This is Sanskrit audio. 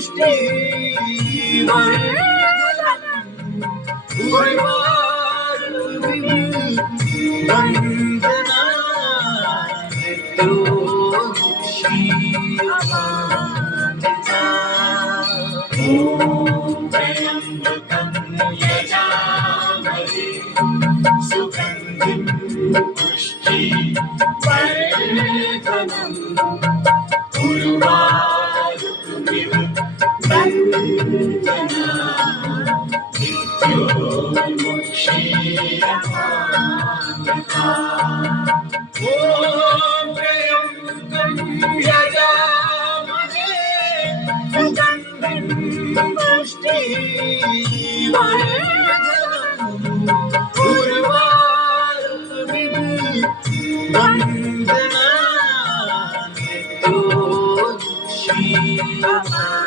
वंदना त्र्यंबकं यजामहे सुगंधिं पुष्टिवर्धनम् उर्वारुकमिव बन्धना मृत्योर्मुक्षीयमामृता। ॐ त्र्यंबकं यजामहे सुगंधिं पुष्टिवर्धनम् उर्वारुकमिव बन्धना मृत्योर्मुक्षीयमामृता।